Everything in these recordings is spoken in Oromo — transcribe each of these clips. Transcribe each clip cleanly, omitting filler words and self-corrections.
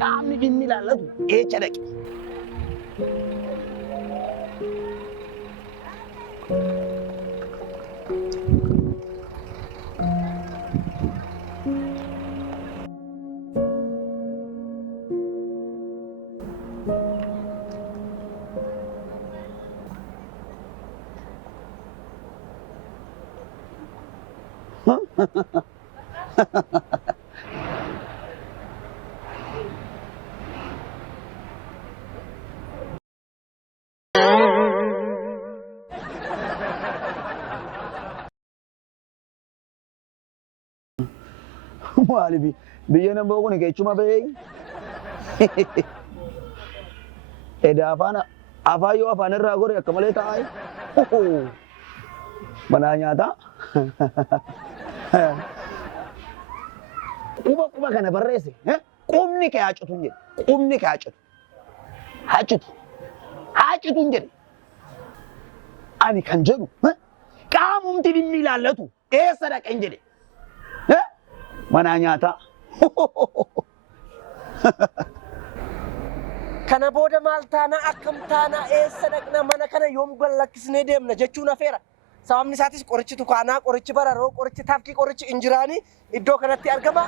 Qaamni dhimmi ilaallatu eecha dhaqe. Maaliif biyya nama kun keechuma beeyi? Edaa afaan yoo afaan irraa gore akka malee taa'e. Manaa nyaataa. Quba kana barreesse. Qubni kee hacutu hin jedhe. Qubni kee hacutu. Hacutu hin jedhe. Ani kan jedhu qaamumti dhimmi ilaallatu eessa dhaqa hin jedhe. Manaa nyaataa. Kana booda maal taana akkam taana eessa dhaqna mana kana yoom gallakkisnee deemna jechuun afeera. Sababni isaatis qorichi tukaanaa, qorichi bararoo, qorichi tafkii, qorichi injiraanii iddoo kanatti argama.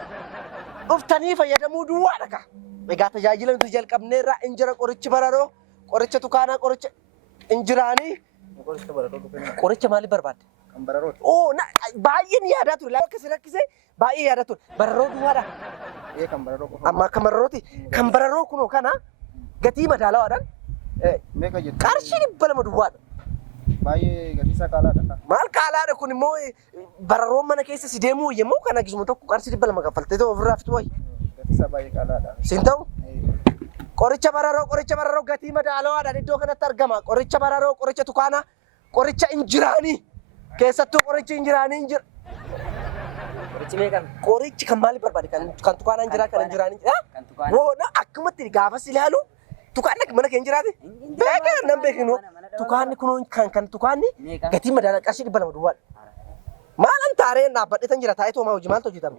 Dhuftanii fayyadamuu duwwaa dhaqa. Egaa tajaajila nuti jalqabneerraa injira qorichi bararoo, qoricha tukaanaa, qoricha injiraanii. Qoricha maaliif barbaadde? Kan bararoo. Oo baay'een yaadaa ture. Akka rakkisee baay'ee yaadaa ture. Bararoo duwwaadha. Kan bararoo qofa. Amma kan bararooti. Kan bararoo kunoo kana gatii madaalawaadhaan meeqa jettu? qarshii 200 duwwaadha. Baay'ee gatii isaa qaalaadha. Maal qaalaadha kun immoo bararoon mana keessa si deemuu yemmuu kana gisuma tokko qarshii 200 kaffaltee ta'u ofirraa fixu wayi. Gatii isaa baay'ee qaalaadha. Siin ta'u? Qoricha bararoo gatii madaalawaadhaan iddoo kanatti argama. Qoricha bararoo, qoricha tukaanaa, qoricha injiraanii. Keessattuu qorichi injiraanii injira. Qorichi meeqan? Qorichi kan maaliif barbaade? Kan tukaanaa injiraa, kan injiraanii injira. Kan tukaanaa. Woona akkumatti gaafas ilaalu tukaanni mana kee injiraate? Beekan nan beekinu. Tukaanni kun kan tukaanni gatii madaalaa qarshii 200 duwwaadha. Maalan taareen dhaabbadhee tan jira taa'ee toomaa hojii maaltu hojjetama?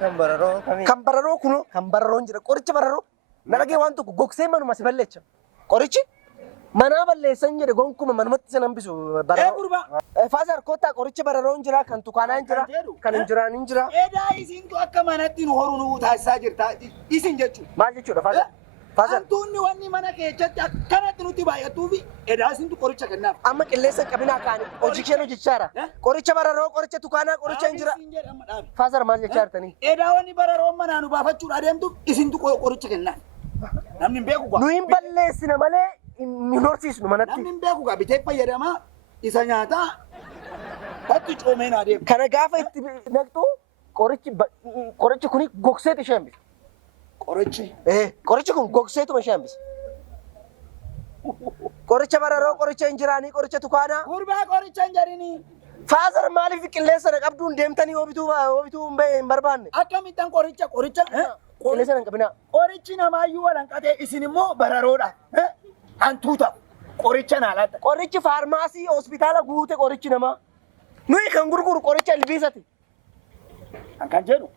Kan bararoo kamii? Kan bararoo kunoo kan bararoon jira. Qoricha bararoo nalagee waan tokko gogsee manuma si balleecha. Qorichi manaa balleessan jedhe gonkuma manumatti san hambisu bararoo. Faasar kottaa qoricha bararoon jira, kan tukaanaa jira, kan injiraan jira. Edaa isintu akka manatti nu horuu nu taasisaa jirta. Isin jechuudha. Maal jechuudha Faasar? Faasar. Hantuunni wanni mana keessatti akkanatti nuti baay'atuu fi edaa isintu qoricha kennaaf. Amma qilleensa qabinaa kaani hojii kee hojjechaara. Qoricha bararoo, qoricha tukaanaa, qoricha injira. Faasar maal jechaa jirtanii? Edaa wanni bararoon manaa nu baafachuudha adeemtu isintu qoricha kennaaf. Namni hin beeku Nu hin balleessina malee hin horsiisnu manatti. Namni hin beeku bitee fayyadamaa isa nyaataa batti coomeen adeemu. Kana gaafa itti naqxu qorichi kuni gogseetu ishee hambisa. Qorichi kun gogseetuma ishee hambisa. Qoricha bararoo, qoricha injiraanii, qoricha tukaanaa. Gurbaa qoricha injirinii. Faasar maaliif qilleensa na qabduun deemtanii hoobituu hin barbaanne? Akkamittan qoricha. Qilleensa na qabinaa. Qorichi namaayyuu walanqatee isin immoo bararoodha. Hantuuta qoricha naalatta. Qorichi faarmaasii hospitaala guute qorichi namaa. Nuyi kan gurguru qoricha ilbiisati. Kan jedhu.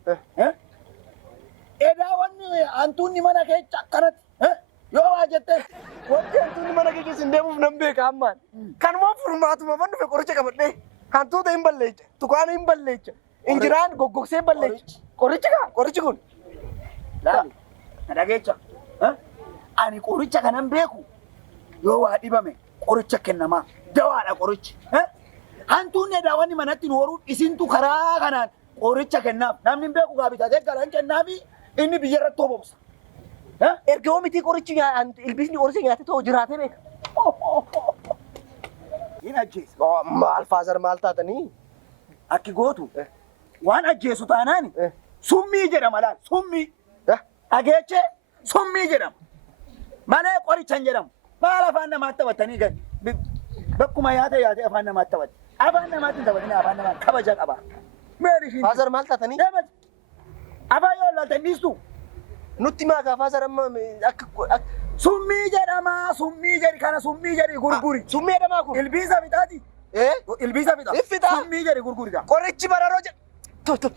Edaa wanni hantuunni mana keessa akkanatti yoo waa jettee wanti hantuunni mana keessa hin deemuuf nan beeka ammaan. Kanumaa furmaatuma fan dhufe qoricha qabadhee hantuuta hin balleecha, tukaana hin balleecha, injiraan goggogsee hin balleecha. Qorichi kun. Laali, na dhageecha. Ani qoricha kanan beeku yoo waa dhibame qoricha kennamaa dawaadha qorichi. Hantuunni edaa wanni manatti nu horuuf isintu karaa kanaan qoricha kennaaf. Namni hin beeku gaabitatee galaan kennaafi inni biyya irratti hobobsa. Erga oomitii qorichi ilbiisni qoricha nyaate ta'u jiraatee beeka. Hin ajjeesi. Maal faazar maal taatanii? Akki gootu waan ajjeesu taanaani summii jedhama laal summii. Dhageechee summii jedhama. Malee qoricha hin jedhamu. Maal afaan namaatti taphatanii gadi. Bakkuma yaate afaan namaatti taphate. Afaan namaatti hin taphatini afaan namaatti kabaja qaba. Meeri ishiin. Faazar maal taatanii? Afaan yoo laaltan dhiistu. Nutti maagaa faazar amma akka Summii jedhama summii jedhi kana summii jedhi gurguri. summii jedhamaa kun. Ilbiisa bitaati. Ilbiisa bita. Iffita. Summii jedhi gurguri gaa. Qorichi bararoo jedha.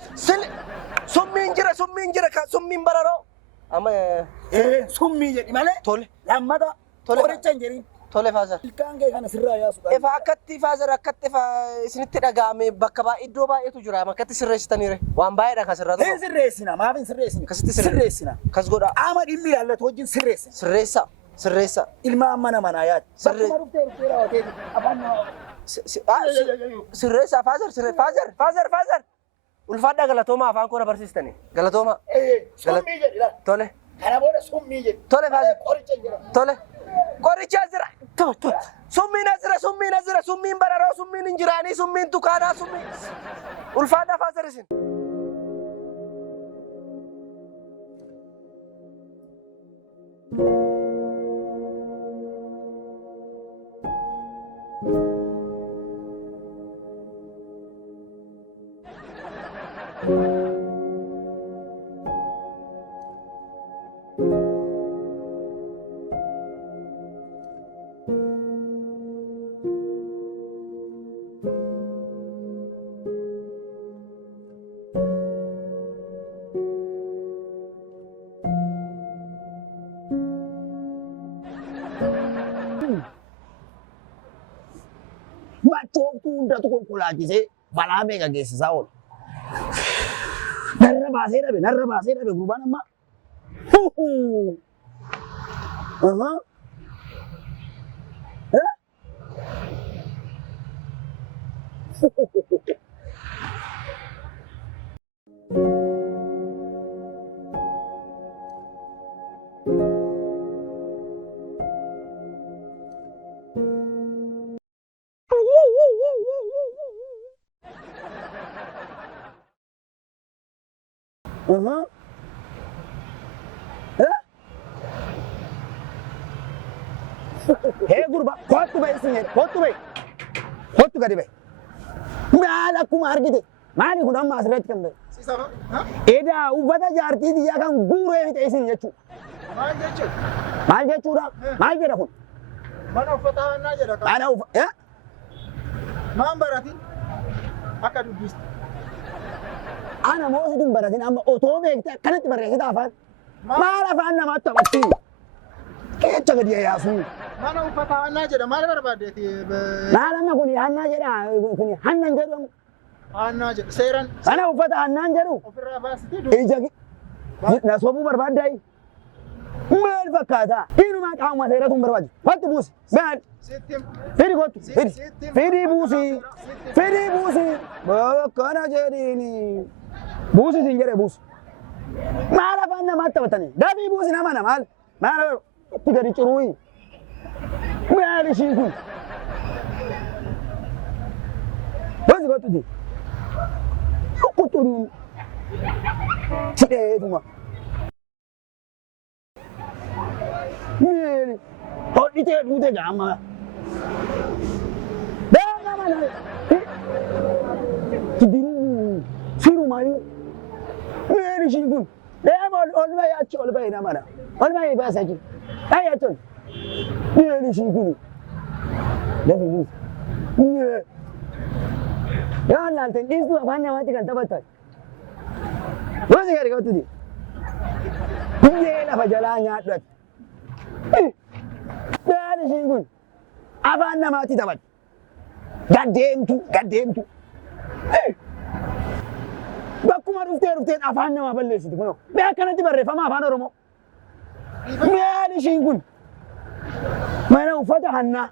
Summiin jira summiin bararoo. Amma Summii jedhi malee. tole Lammata Tole. qoricha hin jedhin. tole faazar. Ilkaan kee kana sirraa yaasuudha. Efa akkatti faazar akkatti isinitti dhaga'ame bakka iddoo baay'eetu jira akkatti sirreessitaniire waan baay'eedha kan sirraa Hin sirreessina maaf hin sirreessina. Akkasitti Sirreessina. Kas godha Qaama dhimmi ilaallatu wajjin sirreessina. sirreessa. Ilma mana manaa yaati. Sirre- Bakkuma dhuftee raawwatee afaan namaa. Sirreessa faazar. Ulfaadhaa galatooma afaan koona barsiistani. Galatooma. Summii jedhi laal. Tole. Kana booda summii jedhi. Tole faazar. Qoricha hin jedhamu. Tole. Qoricha jira. Summiin asira. Summiin bararoo. Summiin injiraanii. Summiin tukaanaa. Summiin. Ulfaadhaa faazar isin. Machooftuu hundatu konkolaachisee balaa meeqa geessisaa oolu. Narra baasee dhabe gurbaan ammaa. Hee gurba kottu ba'i isin kottu gadi ba'i. Maal akkuma argite maali kun amma asirratti kan ba'i. Edaa uffata jaartii biyyaa kan guuree fixe isin jechuudha. Maal jechuudha? Maal jedha kun? Mana uffata hannaa jedha kan. Mana uffata. Maan baratin akka dubbistu. Ana moosituun baratin amma otoo beekte akkanatti barreessita afaan. Maal afaan namaatti taphatti? Keecha gadi yaasuu. Mana uffata hannaa jedha maal barbaaddeeti? Maal amma kun hannaa jedha kun hannan jedhamu. Hannaa jedha seeran. Mana uffata hannaan jedhu. Ofirraa baasitee Ija na sobuu barbaaddaa. Maal fakkaata? Inuma qaama seeratuun barbaadu. Fatti buusi. Maal? sittim. Fidi kottu. Fidi buusi. Fidi buusi. Bakkana jedhini. Buusi sin jedhe buusi. Maal afaan namaatti taphatanii? Dafii buusi nama na maal? Maal itti gadi ciruuyi? Maal ishiin kun? Buusi kottuti. Kuttuun sidheetuma. Meeli hodhitee duute gaama. Daanga mana diruu sirumayyuu. Meeli ishiin kun deema ol bahee achi ol bahee namana. Ol bahee baasa jiru. Ayyaa tol. Meeli ishiin kun lafa buusa. Yoo laaltan dhiistuu afaan namaatti kan taphatan. Buusi gadi kottuti. Biyyee lafa jalaa nyaadhatu. Meeli ishiin kun afaan namaatti taphatu. Gaddeemtu. Bakkuma dhufteen afaan namaa balleessitu kunoo. Mee akkanatti barreeffama afaan Oromoo. Meeli ishiin kun mana uffata hannaa.